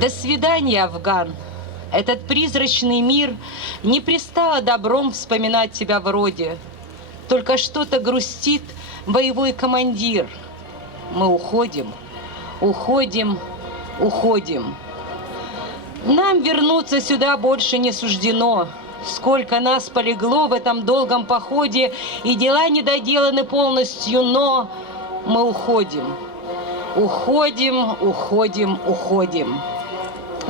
До свидания, Афган. Этот призрачный мир не пристало добром вспоминать тебя вроде. Только что-то грустит боевой командир. Мы уходим, уходим, уходим. Нам вернуться сюда больше не суждено. Сколько нас полегло в этом долгом походе, и дела не доделаны полностью, но мы уходим. Уходим, уходим, уходим.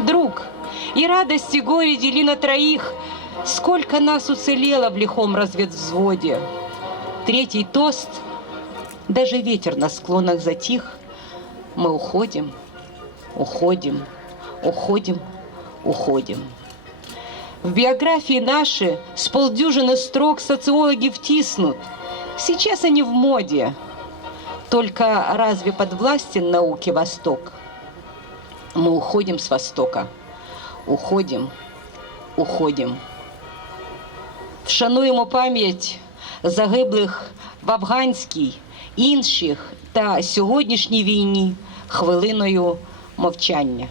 Друг, и радость и горе дели на троих. Сколько нас уцелело в лихом разведвзводе. Третий тост, даже ветер на склонах затих. Мы уходим, уходим, уходим, уходим. В биографии наши с полдюжины строк социологи втиснут. Сейчас они в моде. Только разве подвластен науке Восток? Мы уходим с Востока. Уходим, уходим. Вшануємо пам'ять загиблих в афганській, інших та сьогоднішній війні хвилиною мовчання.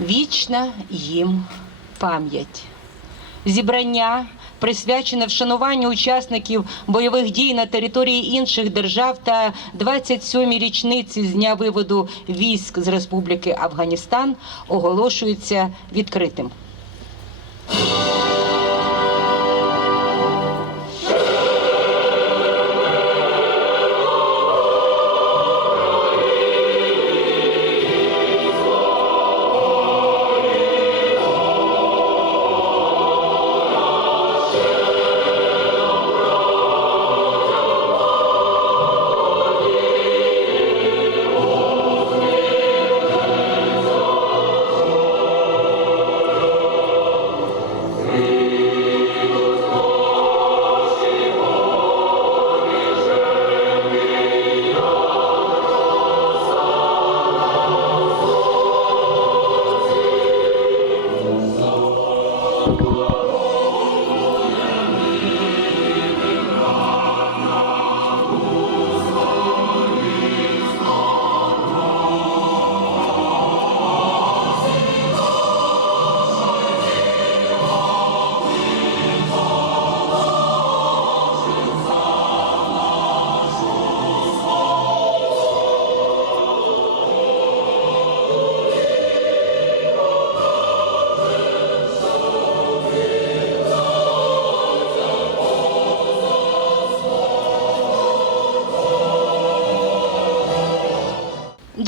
Вічна їм пам'ять. Зібрання, присвячене вшануванню учасників бойових дій на території інших держав та 27-й річниці з дня виводу військ з Республіки Афганістан, оголошується відкритим.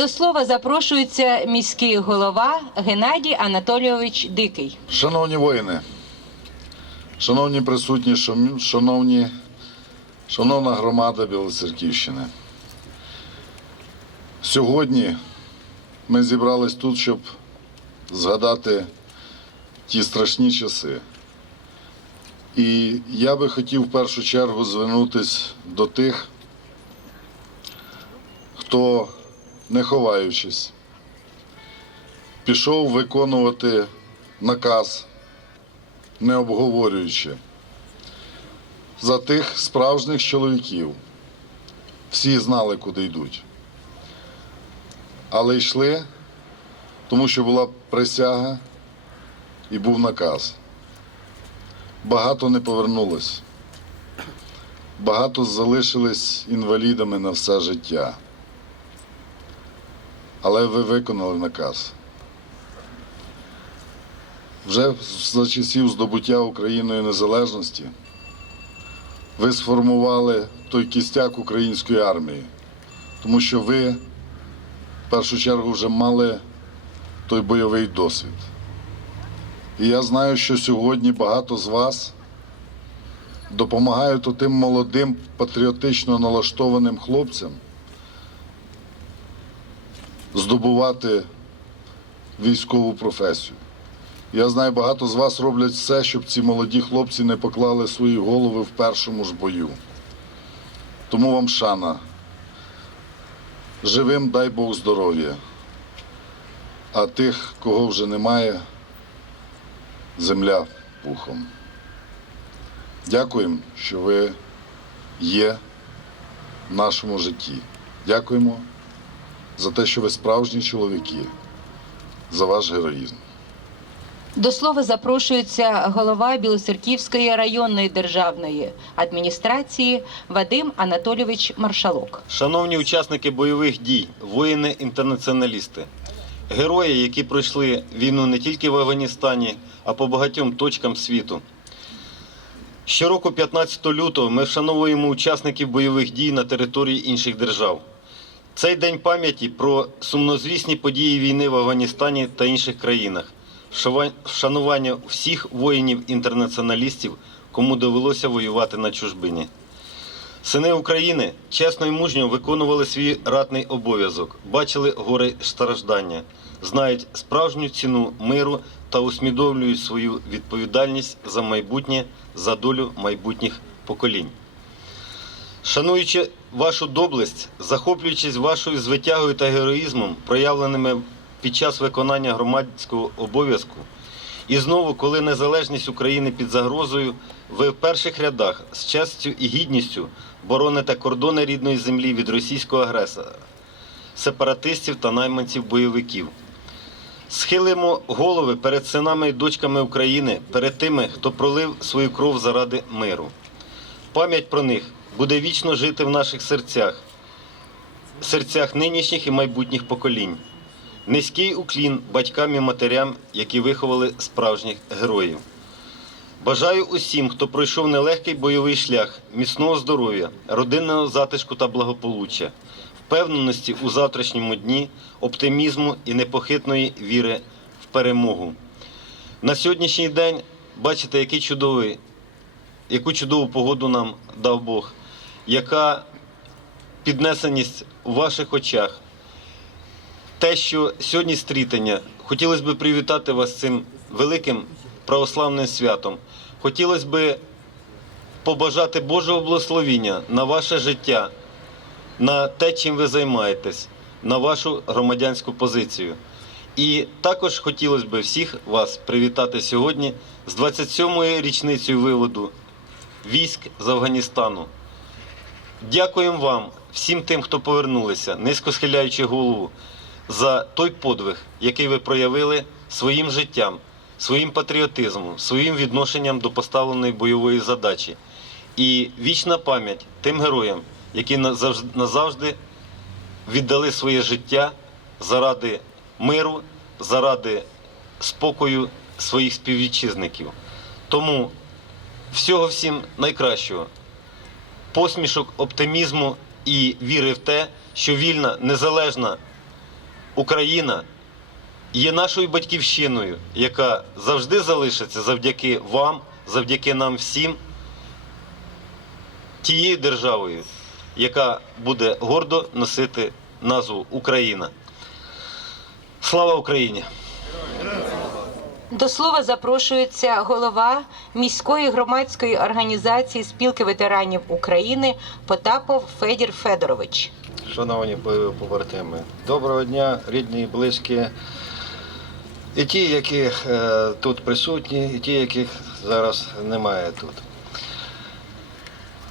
Слова запрошується міський голова Геннадій Анатолійович Дикий. Шановні воїни, шановні присутні, шановні, шановна громада Білоцерківщини. Сьогодні ми зібрались тут, щоб згадати ті страшні часи. І я би хотів в першу чергу звернутися до тих, хто, не ховаючись, пішов виконувати наказ, не обговорюючи. За тих справжніх чоловіків. Всі знали, куди йдуть. Але йшли, тому що була присяга і був наказ. Багато не повернулось. Багато залишились інвалідами на все життя. Але ви виконали наказ. Вже за часів здобуття Україною незалежності ви сформували той кістяк української армії, тому що ви в першу чергу вже мали той бойовий досвід. І я знаю, що сьогодні багато з вас допомагають тим молодим патріотично налаштованим хлопцям здобувати військову професію. Я знаю, багато з вас роблять все, щоб ці молоді хлопці не поклали свої голови в першому ж бою. Тому вам шана. Живим дай Бог здоров'я. А тих, кого вже немає, земля пухом. Дякуємо, що ви є в нашому житті. Дякуємо за те, що ви справжні чоловіки, за ваш героїзм. До слова запрошується голова Білоцерківської районної державної адміністрації Вадим Анатолійович Маршалок. Шановні учасники бойових дій, воїни-інтернаціоналісти, герої, які пройшли війну не тільки в Афганістані, а по багатьом точкам світу. Щороку, 15 лютого, ми вшановуємо учасників бойових дій на території інших держав. Цей день пам'яті про сумнозвісні події війни в Афганістані та інших країнах, вшанування всіх воїнів-інтернаціоналістів, кому довелося воювати на чужбині. Сини України чесно і мужньо виконували свій ратний обов'язок, бачили гори страждання, знають справжню ціну миру та усвідомлюють свою відповідальність за майбутнє, за долю майбутніх поколінь. Шануючи вашу доблесть, захоплюючись вашою звитягою та героїзмом, проявленими під час виконання громадського обов'язку, і знову, коли незалежність України під загрозою, ви в перших рядах з честю і гідністю бороните кордони рідної землі від російського агресора, сепаратистів та найманців-бойовиків. Схилимо голови перед синами і дочками України, перед тими, хто пролив свою кров заради миру. Пам'ять про них буде вічно жити в наших серцях, серцях нинішніх і майбутніх поколінь. Низький уклін батькам і матерям, які виховали справжніх героїв. Бажаю усім, хто пройшов нелегкий бойовий шлях, міцного здоров'я, родинного затишку та благополуччя, впевненості у завтрашньому дні, оптимізму і непохитної віри в перемогу. На сьогоднішній день бачите, який чудовий, яку чудову погоду нам дав Бог, яка піднесеність у ваших очах. Те, що сьогодні стрітення, хотілося б привітати вас цим великим православним святом. Хотілося б побажати Божого благословіння на ваше життя, на те, чим ви займаєтесь, на вашу громадянську позицію. І також хотілося б всіх вас привітати сьогодні з 27-ю річницею виводу військ з Афганістану. Дякуємо вам, всім тим, хто повернулися, низько схиляючи голову, за той подвиг, який ви проявили своїм життям, своїм патріотизмом, своїм відношенням до поставленої бойової задачі. І вічна пам'ять тим героям, які назавжди віддали своє життя заради миру, заради спокою своїх співвітчизників. Тому всього всім найкращого посмішок оптимізму і віри в те, що вільна, незалежна Україна є нашою батьківщиною, яка завжди залишиться завдяки вам, завдяки нам всім, тією державою, яка буде гордо носити назву Україна. Слава Україні! До слова запрошується голова міської громадської організації спілки ветеранів України Потапов Федір Федорович. Шановні бойові побратими, доброго дня, рідні і близькі. І ті, які е, тут присутні, і ті, яких зараз немає тут.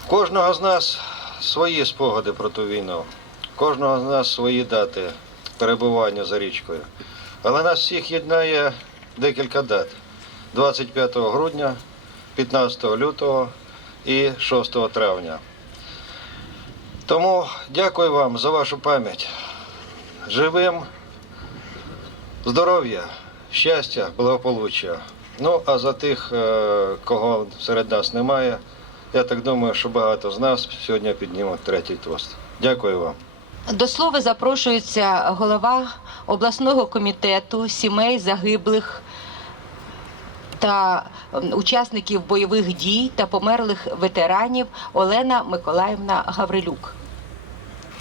Кожного з нас свої спогади про ту війну, кожного з нас свої дати перебування за річкою. Але нас всіх єднає декілька дат: 25 грудня, 15 лютого і 6 травня. Тому дякую вам за вашу пам'ять. Живим, здоров'я, щастя, благополуччя. Ну, а за тих, е, кого серед нас немає, я так думаю, що багато з нас сьогодні піднімуть третій тост. Дякую вам. До слова запрошується голова обласного комітету сімей загиблих та учасників бойових дій та померлих ветеранів Олена Миколаївна Гаврилюк.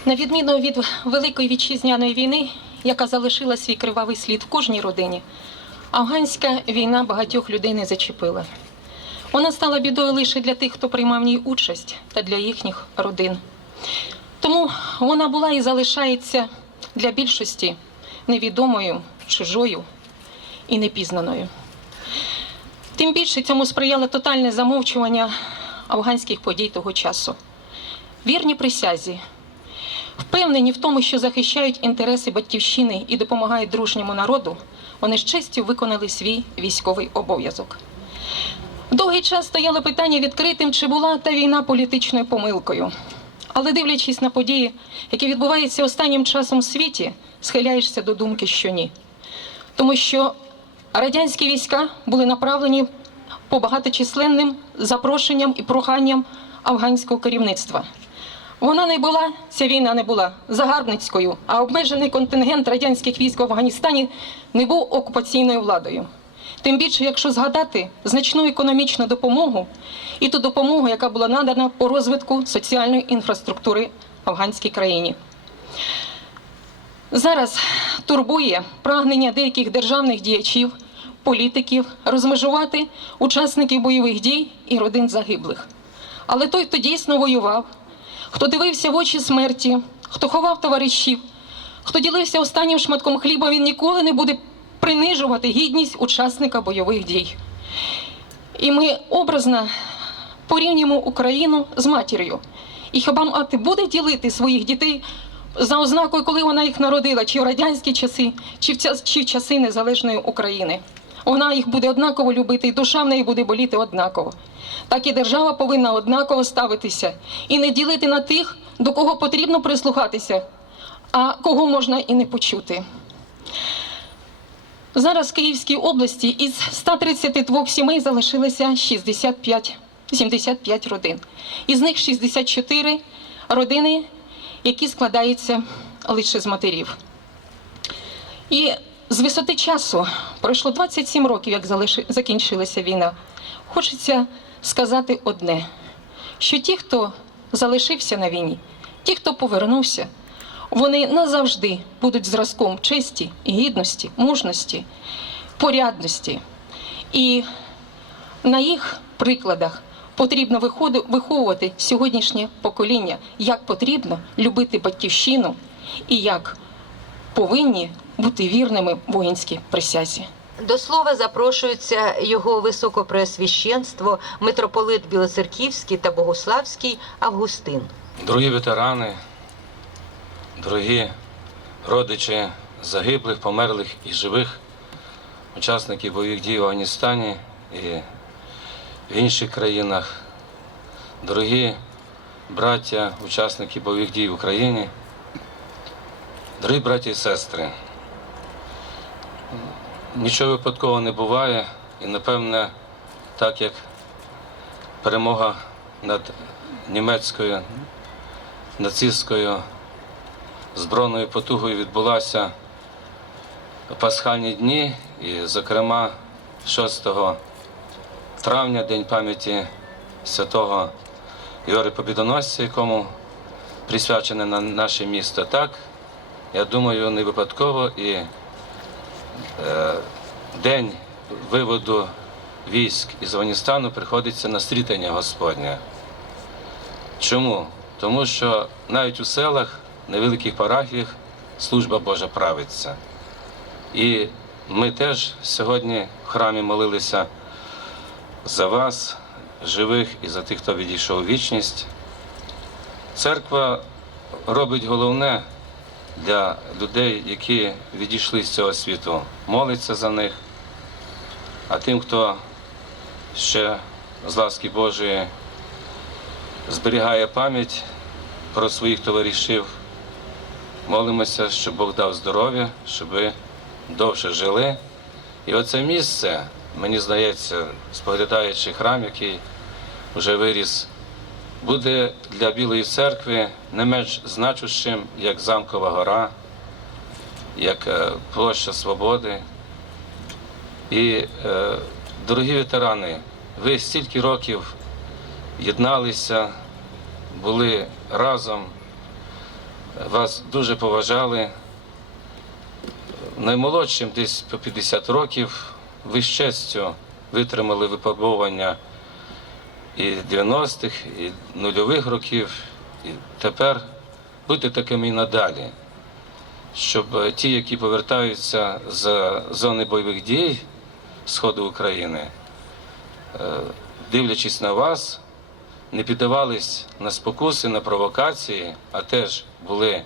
На відміну від Великої вітчизняної війни, яка залишила свій кривавий слід в кожній родині, афганська війна багатьох людей не зачепила. Вона стала бідою лише для тих, хто приймав в ній участь, та для їхніх родин. Тому вона була і залишається для більшості невідомою, чужою і непізнаною. Тим більше цьому сприяло тотальне замовчування афганських подій того часу. Вірні присязі, впевнені в тому, що захищають інтереси батьківщини і допомагають дружньому народу, вони з честю виконали свій військовий обов'язок. Довгий час стояло питання відкритим, чи була та війна політичною помилкою. Але дивлячись на події, які відбуваються останнім часом в світі, схиляєшся до думки, що ні. Тому що радянські війська були направлені по багаточисленним запрошенням і проханням афганського керівництва. Вона не була, ця війна не була загарбницькою, а обмежений контингент радянських військ в Афганістані не був окупаційною владою. Тим більше, якщо згадати значну економічну допомогу і ту допомогу, яка була надана по розвитку соціальної інфраструктури в афганській країні. Зараз турбує прагнення деяких державних діячів, політиків розмежувати учасників бойових дій і родин загиблих. Але той, хто дійсно воював, хто дивився в очі смерті, хто ховав товаришів, хто ділився останнім шматком хліба, він ніколи не буде принижувати гідність учасника бойових дій. І ми образно порівнюємо Україну з матір'ю. І хіба мати буде ділити своїх дітей за ознакою, коли вона їх народила, чи в радянські часи, чи в, час, чи в часи незалежної України? Вона їх буде однаково любити, і душа в неї буде боліти однаково. Так і держава повинна однаково ставитися і не ділити на тих, до кого потрібно прислухатися, а кого можна і не почути. Зараз в Київській області із 132 сімей залишилося 65, 75 родин. Із них 64 родини, які складаються лише з матерів. І з висоти часу пройшло 27 років, як закінчилася війна. Хочеться сказати одне: що ті, хто залишився на війні, ті, хто повернувся, вони назавжди будуть зразком честі, гідності, мужності, порядності. І на їх прикладах потрібно виховувати сьогоднішнє покоління, як потрібно любити батьківщину і як повинні бути вірними воїнській присязі. До слова запрошується його високопреосвященство, митрополит Білоцерківський та Богославський Августин. Дорогі ветерани, дорогі родичі загиблих, померлих і живих, учасників бойових дій в Афганістані і в інших країнах, дорогі браття, учасники бойових дій в Україні, дорогі браті і сестри. Нічого випадкового не буває, і напевне, так як перемога над німецькою нацистською збройною потугою відбулася пасхальні дні, і, зокрема, 6 травня, День пам'яті святого Іори Побідоносця, якому присвячене на наше місто. Так, я думаю, не випадково і е, день виводу військ із Афганістану приходиться на стрітання Господнє. Чому? Тому що навіть у селах, невеликих парафіях служба Божа правиться. І ми теж сьогодні в храмі молилися за вас, живих, і за тих, хто відійшов у вічність. Церква робить головне для людей, які відійшли з цього світу, молиться за них, а тим, хто ще з ласки Божої зберігає пам'ять про своїх товаришів. Молимося, щоб Бог дав здоров'я, щоб довше жили. І оце місце, мені здається, споглядаючи храм, який вже виріс, буде для Білої церкви не менш значущим, як Замкова гора, як е, площа Свободи. І, е, дорогі ветерани, ви стільки років єдналися, були разом, вас дуже поважали. Наймолодшим десь по 50 років ви з честю витримали випробування і 90-х, і нульових років, і тепер будьте такими і надалі, щоб е, ті, які повертаються з зони бойових дій Сходу України, е, дивлячись на вас, не піддавались на спокуси, на провокації, а теж були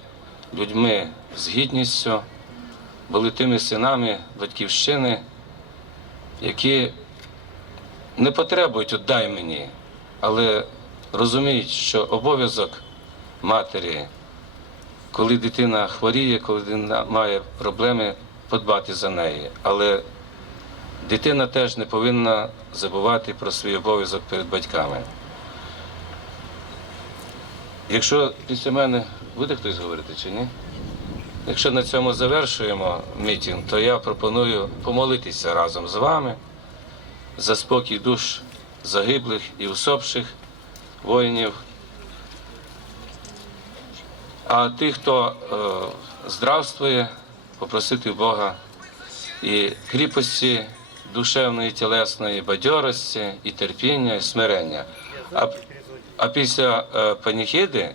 людьми з гідністю, були тими синами батьківщини, які не потребують «отдай мені, але розуміють, що обов'язок матері, коли дитина хворіє, коли дитина має проблеми, подбати за неї. Але дитина теж не повинна забувати про свій обов'язок перед батьками. Якщо після мене буде хтось говорити чи ні? Якщо на цьому завершуємо мітинг, то я пропоную помолитися разом з вами за спокій душ загиблих і усопших воїнів. А тих, хто е, здравствує, попросити Бога і кріпості душевної, тілесної, бадьорості, і терпіння, і смирення. А, а після е, паніхиди,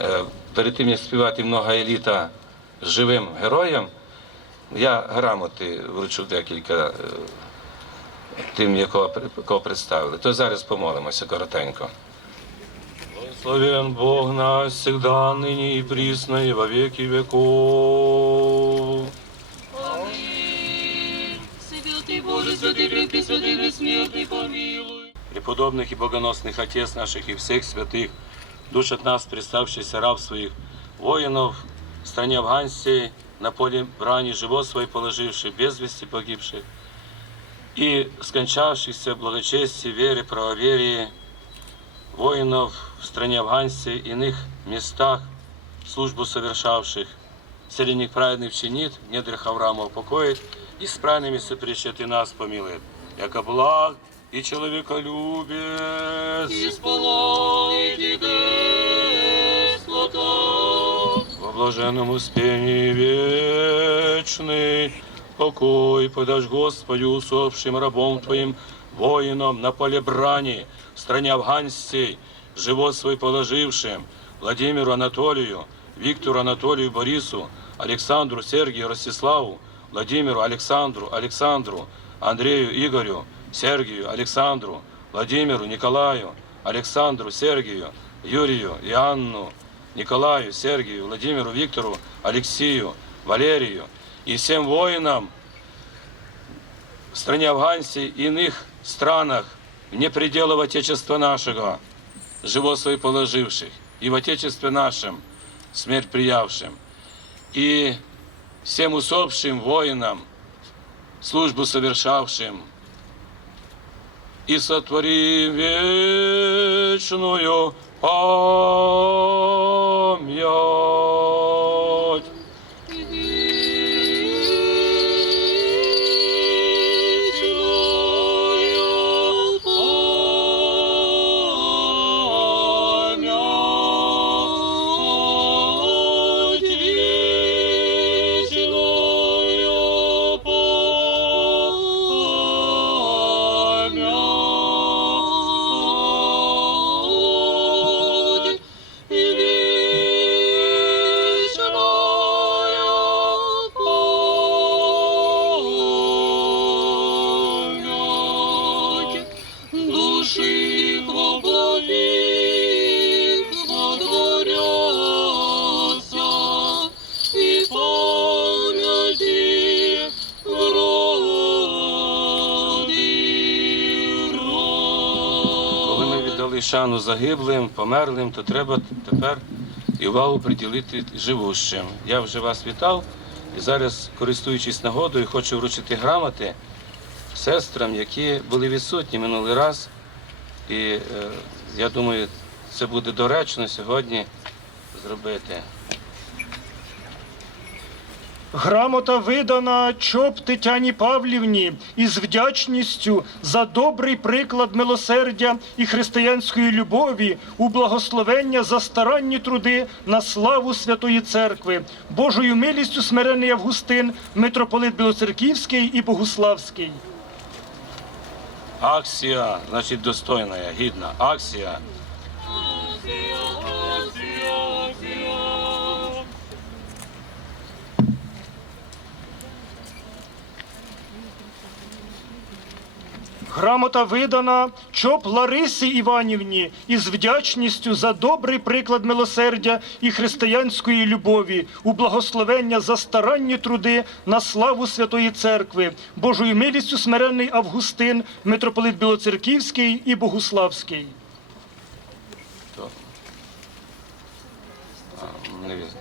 е, перед тим як співати много еліта живим героям, я грамоти вручу декілька е, тим, якого, кого представили. То зараз помолимося коротенько. Благословен Бог нас всегда, ныне и присно, и во веки веков. Святый Боже, святый крепкий, святый бессмертный, помилуй. Преподобных и богоносных Отец наших и всех святых, душ от нас, представшийся раб своих, воинов, в стране афганской, на поле брани, живот свой положивший, без вести погибших, и скончавшихся в благочестии, вере, правоверии, воинов в стране афганской, иных местах, службу совершавших, селеник праведных чинит, в недрах Авраама упокоит, и с праведными сопрещет и нас помилует, яко благ и человеколюбец. Исполай тебе, слава. Во блаженном успении вечный покой подашь Господи усопшим рабом Твоим, воинам на поле брани, в стране афганской, живот свой положившим, Владимиру Анатолию, Виктору Анатолию Борису, Александру Сергию Ростиславу, Владимиру Александру, Александру, Андрею Игорю, Сергию, Александру, Владимиру, Николаю, Александру, Сергию, Юрию, Иоанну, Николаю, Сергию, Владимиру, Виктору, Алексею, Валерию и всем воинам в стране Афганции и иных странах, вне пределов Отечества нашего, живот свой положивших, и в Отечестве нашем смерть приявшим, и всем усопшим воинам, службу совершавшим, и сотвори вечную память. Шану загиблим, померлим, то треба тепер і увагу приділити живущим. Я вже вас вітав і зараз, користуючись нагодою, хочу вручити грамоти сестрам, які були відсутні минулий раз. І е, я думаю, це буде доречно сьогодні зробити. Грамота видана Чоп Тетяні Павлівні із вдячністю за добрий приклад милосердя і християнської любові у благословення за старанні труди на славу Святої Церкви, Божою милістю смирений Августин, митрополит Білоцерківський і Богуславський. Акція, значить, достойна, гідна. Акція. Грамота видана Чоп Ларисі Іванівні із вдячністю за добрий приклад милосердя і християнської любові, у благословення за старанні труди на славу Святої Церкви, Божою милістю смиренний Августин, митрополит Білоцерківський і Богуславський. А, не віз-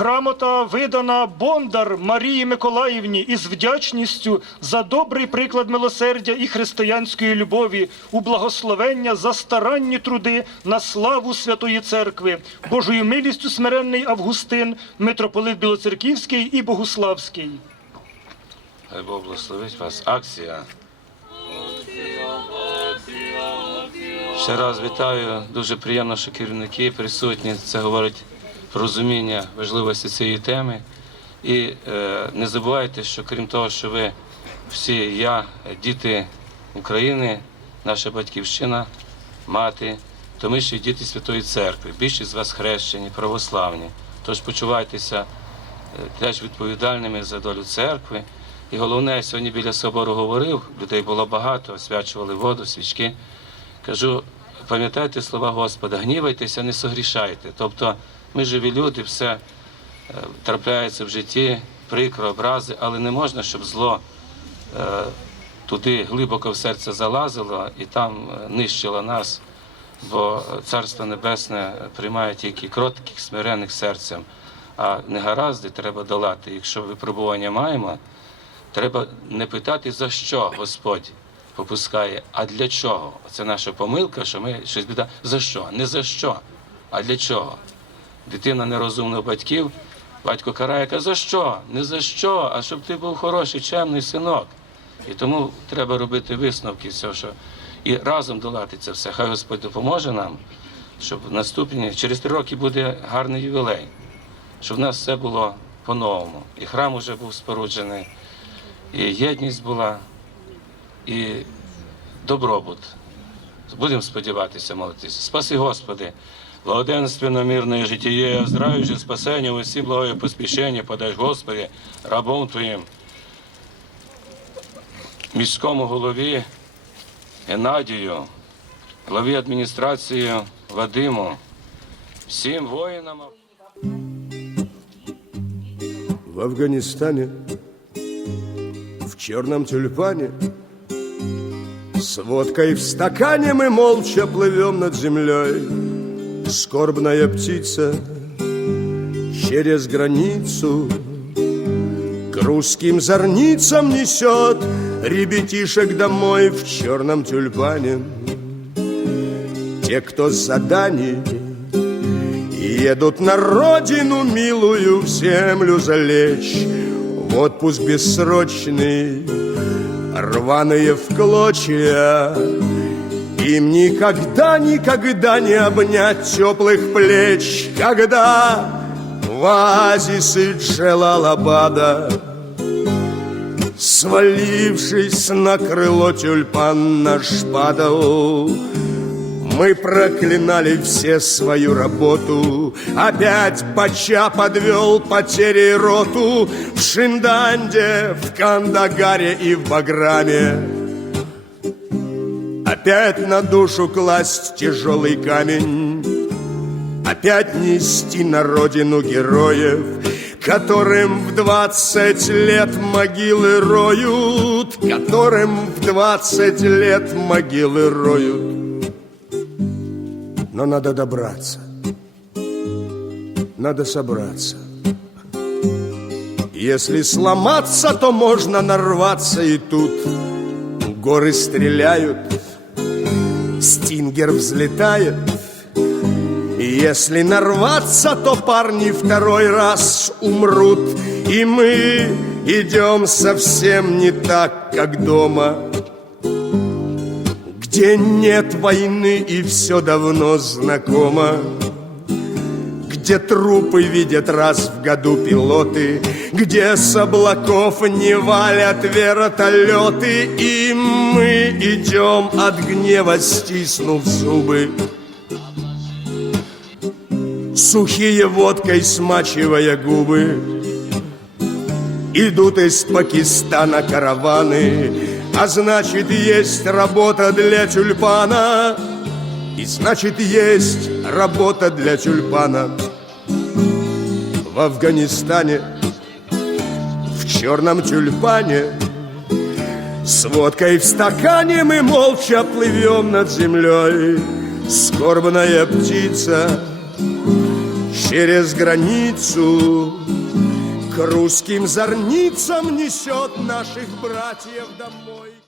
Грамота видана Бондар Марії Миколаївні із вдячністю за добрий приклад милосердя і християнської любові, у благословення за старанні труди на славу Святої Церкви, Божою милістю смиренний Августин, митрополит Білоцерківський і Богуславський. Хай Бог благословить вас. Акція. Ще раз вітаю. Дуже приємно, що керівники присутні. Це говорить про розуміння важливості цієї теми. І е, не забувайте, що крім того, що ви всі, я, діти України, наша батьківщина, мати, то ми ще діти Святої Церкви. Більшість з вас хрещені, православні. Тож почувайтеся е, теж відповідальними за долю церкви. І головне, я сьогодні біля собору говорив, людей було багато, освячували воду, свічки. Кажу, пам'ятайте слова Господа, гнівайтеся, не согрішайте. Тобто ми живі люди, все е, трапляється в житті, прикро, образи, але не можна, щоб зло е, туди глибоко в серце залазило і там е, нищило нас. Бо Царство Небесне приймає тільки кротких, смирених серцем, а негаразди треба долати. Якщо випробування маємо, треба не питати, за що Господь попускає, а для чого. Це наша помилка, що ми щось біда. За що? Не за що, а для чого. Дитина нерозумна у батьків, батько карає, каже, за що? Не за що, а щоб ти був хороший, чемний синок. І тому треба робити висновки все, що і разом долати це все. Хай Господь допоможе нам, щоб наступні через три роки буде гарний ювілей, щоб в нас все було по-новому. І храм уже був споруджений, і єдність була, і добробут. Будемо сподіватися, молитися. Спаси Господи, благоденственно, мирное житие, здравие, спасение, усі благое поспішення подай, Господи, рабом Твоїм, міському голові Геннадію, главі адміністрації Вадиму, всім воїнам. В Афганистане, в черном тюльпане, С водкой в стакане мы молча плывем над землей. Скорбная птица через границу К русским зорницам несет Ребятишек домой в черном тюльпане. Те, кто с заданий Едут на родину милую в землю залечь В отпуск бессрочный, рваные в клочья. Им никогда, никогда не обнять теплых плеч Когда в оазисы Джелалабада Свалившись на крыло тюльпан наш падал мы проклинали все свою работу. Опять Пача подвел потери роту. В Шинданде, в Кандагаре и в Баграме. Опять на душу класть тяжелый камень. Опять нести на родину героев Которым в двадцать лет могилы роют Которым в двадцать лет могилы роют но надо добраться. Надо собраться. Если сломаться, то можно нарваться и тут. Горы стреляют, стингер взлетает. Если нарваться, то парни второй раз умрут. И мы идем совсем не так, как дома где нет войны и все давно знакомо, где трупы видят раз в году пилоты, где с облаков не валят вертолеты, и мы идем от гнева, стиснув зубы. Сухие водкой смачивая губы Идут из Пакистана караваны А значит, есть работа для тюльпана. И значит, есть работа для тюльпана. В Афганистане В черном тюльпане С водкой в стакане мы молча плывем над землей. Скорбная птица через границу к русским зорницам несет наших братьев домой.